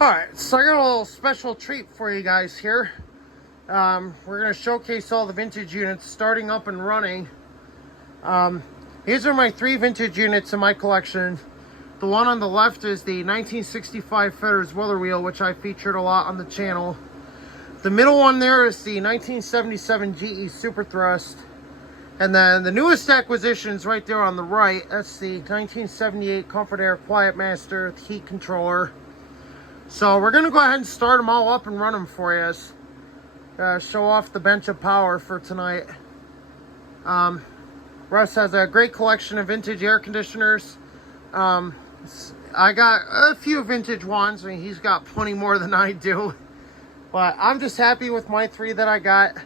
Alright, so I got a little special treat for you guys here. We're going to showcase all the vintage units starting up and running. These are my 3 vintage units in my collection. The one on the left is the 1965 Fetters Weather Wheel, which I featured a lot on the channel. The middle one there is the 1977 GE Super Thrust. And then the newest acquisitions right there on the right, that's the 1978 Comfort Air Quiet Master heat controller. So we're going to go ahead and start them all up and run them for you. Show off the bench of power for tonight. Russ has a great collection of vintage air conditioners. I got a few vintage ones. I mean, he's got plenty more than I do. But I'm just happy with my 3 that I got.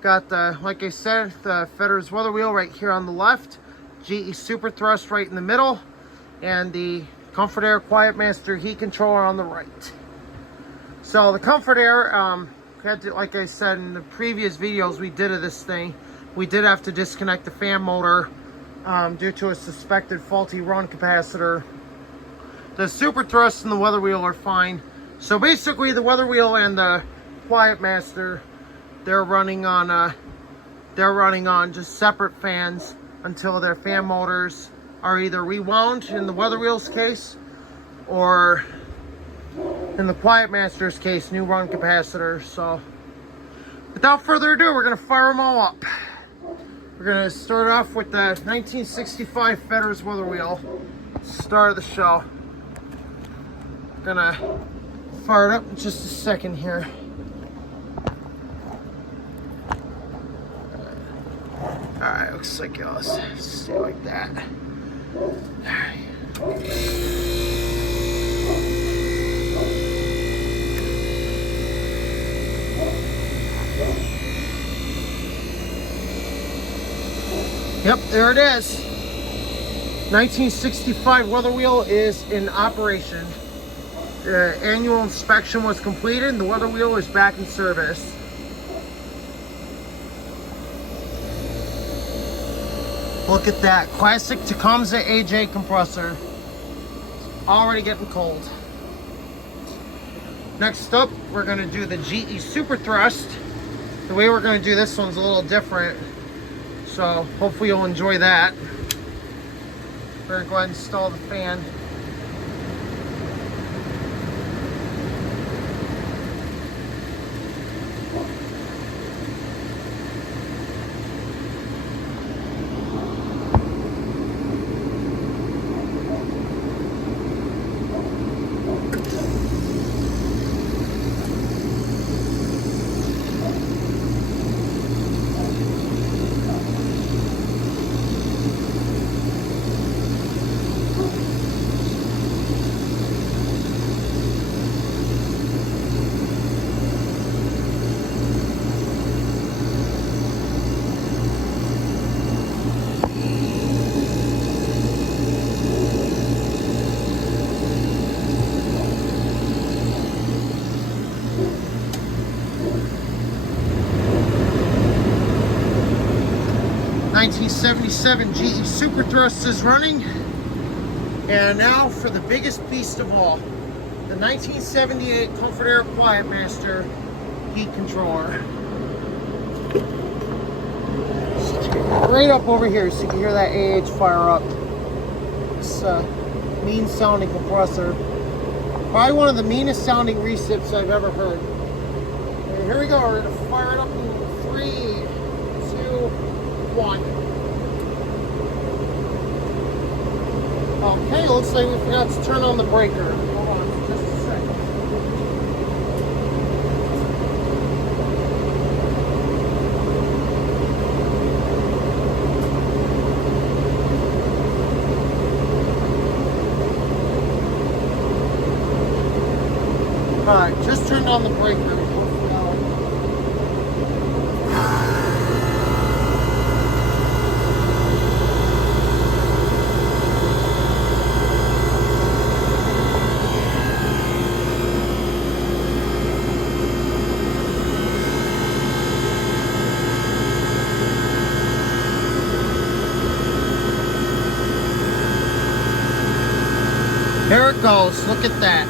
Got the, like I said, the Fetters Weather Wheel right here on the left. GE Super Thrust right in the middle. And the Comfort Air Quiet Master heat controller on the right. So the Comfort Air, had to, like I said in the previous videos we did of this thing, we did have to disconnect the fan motor due to a suspected faulty run capacitor. The Super Thrust and the Weather Wheel are fine. So basically the Weather Wheel and the Quiet Master, they're running on just separate fans until their fan motors are either rewound in the Weather Wheel's case, or in the Quiet Master's case, new run capacitor. So without further ado, we're going to fire them all up. We're going to start off with the 1965 Fetters Weather Wheel. Start of the show. Gonna fire it up in just a second here. Alright, looks like it'll stay like that. Yep, there it is. 1965 Weather Wheel is in operation. The annual inspection was completed and the Weather Wheel is back in service. Look at that, classic Tecumseh AJ compressor. Already getting cold. Next up, we're going to do the GE Super Thrust. The way we're going to do this one's a little different, so hopefully you'll enjoy that. We're going to go ahead and install the fan. '77 GE Super Thrust is running. And now for the biggest beast of all, the 1978 Comfort Air Quiet Master heat controller. Right up over here so you can hear that AH fire up. It's a mean sounding compressor. Probably one of the meanest sounding recips I've ever heard. And here we go, we're going to fire it up in 3, 2, 1. Okay, looks like we forgot to turn on the breaker. Hold on just a second. Alright, just turned on the breaker. There it goes. Look at that.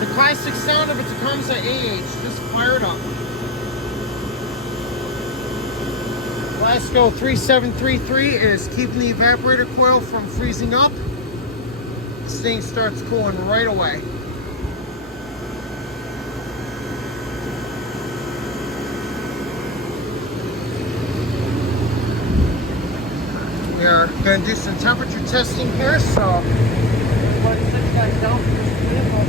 The classic sound of a Tecumseh AH, just fired up. Glasgow 3733 is keeping the evaporator coil from freezing up. This thing starts cooling right away. We are going to do some temperature testing here, so let's set that down for this vehicle.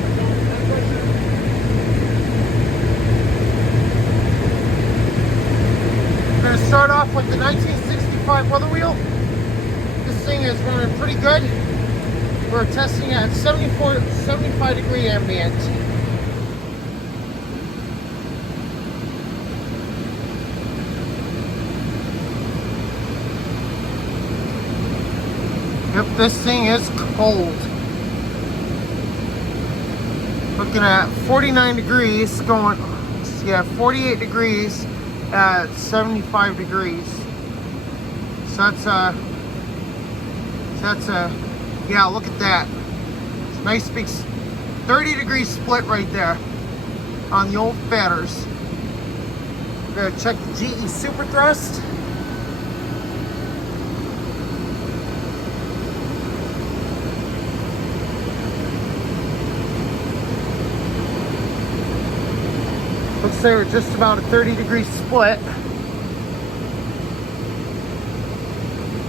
We're going to start off with the 1965 weather wheel. This thing is running pretty good. We're testing at 75 degree ambient. Yep, this thing is cold. Looking at 49 degrees, going, yeah, 48 degrees at 75 degrees. So yeah, look at that. It's a nice big 30 degree split right there on the old fetters. We're gonna check the GE Super Thrust. Looks like we're just about a 30 degree split.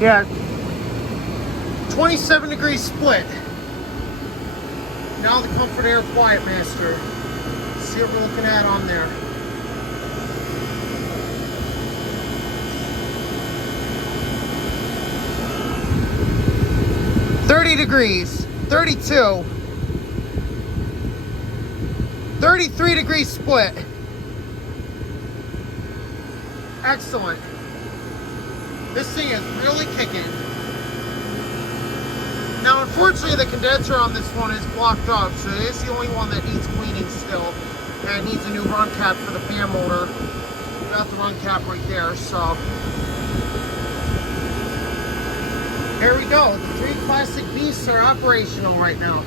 Yeah, 27 degree split. Now the Comfort Air Quiet Master. Let's see what we're looking at on there. degrees, 32, 33 degree split. Excellent. This thing is really kicking. Now, unfortunately, the condenser on this one is blocked up, so it is the only one that needs cleaning still. And it needs a new run cap for the fan motor. Got the run cap right there, so. Here we go. The three classic beasts are operational right now.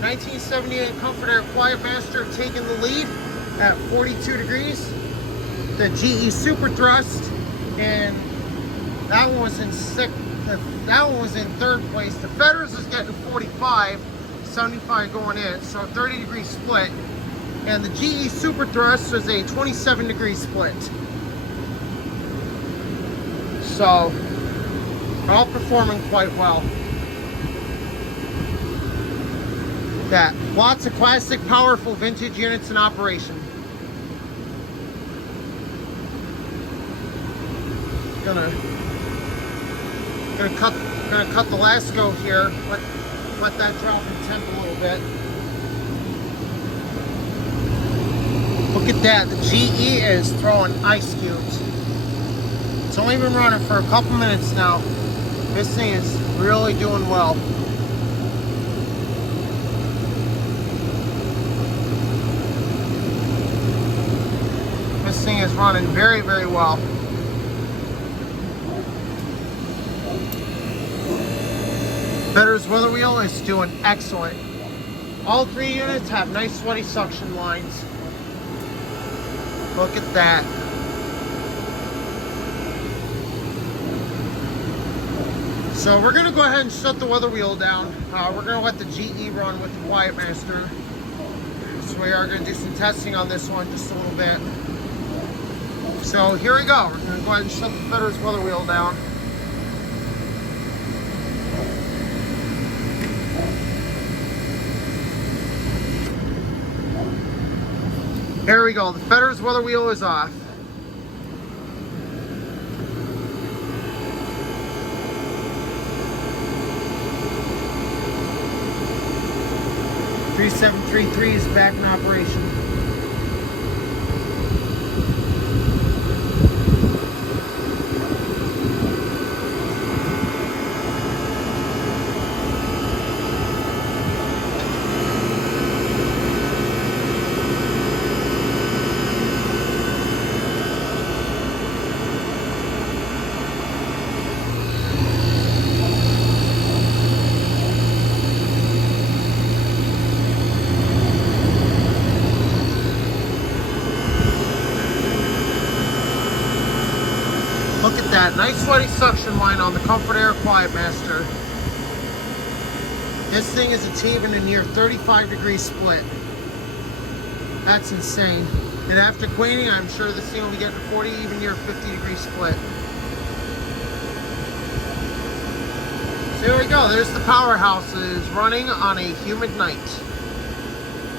1978 Comfort Air Quiet Master taking the lead at 42 degrees. The GE Super Thrust, and that one was in third place. The Fetters is getting 45, 75 going in, so 30 degree split. And the GE Super Thrust is a 27 degree split. So, all performing quite well. That lots of classic, powerful vintage units in operation. Gonna cut the Lasco here. Let that drop in temp a little bit. Look at that. The GE is throwing ice cubes. It's only been running for a couple minutes now. This thing is really doing well. This thing is running very, very well. Fetters weather wheel is doing excellent. All three units have nice sweaty suction lines. Look at that. So we're going to go ahead and shut the weather wheel down. We're going to let the GE run with the Quiet Master. So we are going to do some testing on this one just a little bit. So here we go. We're going to go ahead and shut the Fetters weather wheel down. There we go. The Fetters weather wheel is off. .3733 is back in operation. Look at that. Nice sweaty suction line on the Comfort Air Quiet Master. This thing is achieving a near 35-degree split. That's insane. And after cleaning, I'm sure this thing will be getting 40, even near 50-degree split. So here we go. There's the powerhouse. It is running on a humid night.